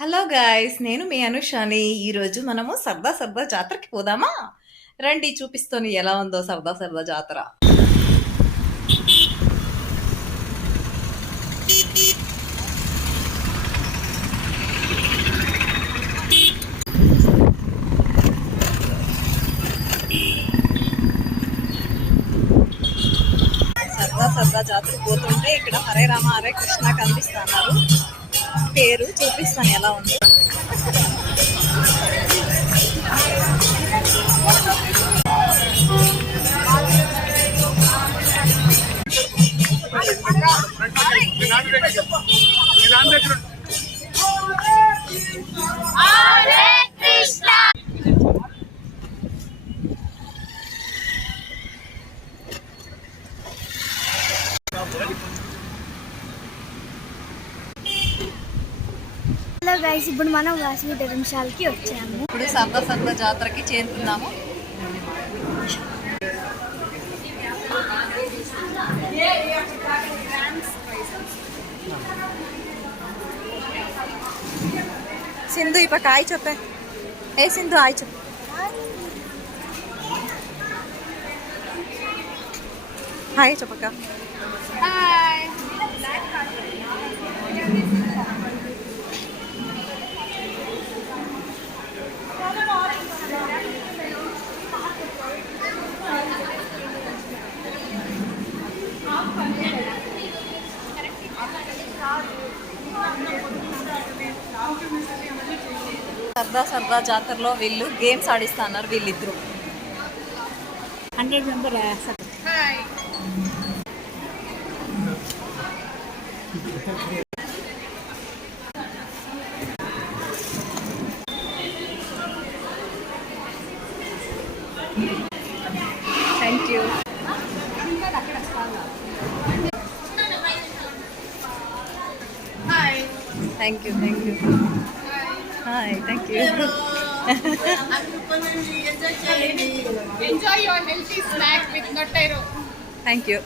Hello guys, నేను మీ అనుషాని. ఈరోజు మనము సరదా సరదా జాతరకి పోదామా? రండి, చూపిస్తాను ఎలా ఉందో సరదా సరదా జాతర. సరదా సరదా జాతరకి పోతుంటే ఇక్కడ హరే రామ హరే కృష్ణ కనిపిస్తున్నారు. పేరు చూపిస్తాను ఎలా ఉందో. హలో గైస్, ఇప్పుడు మనం వాసవి ధర్మశాలకి వచ్చాము. ఇప్పుడు సరదా సరదా జాతరకి చేరుకున్నాము. సింధు ఈ పక్క హాయ్ చెప్పే. ఏ సింధు హాయ్ చెప్పు. హాయ్ చెప్పక్క. సరదా సరదా జాతరలో వీళ్ళు గేమ్స్ ఆడిస్తున్నారు వీళ్ళిద్దరు. 100 member. Thank you. Thank you thank you. Hi thank you. Enjoy your healthy snack with Notero. Thank you.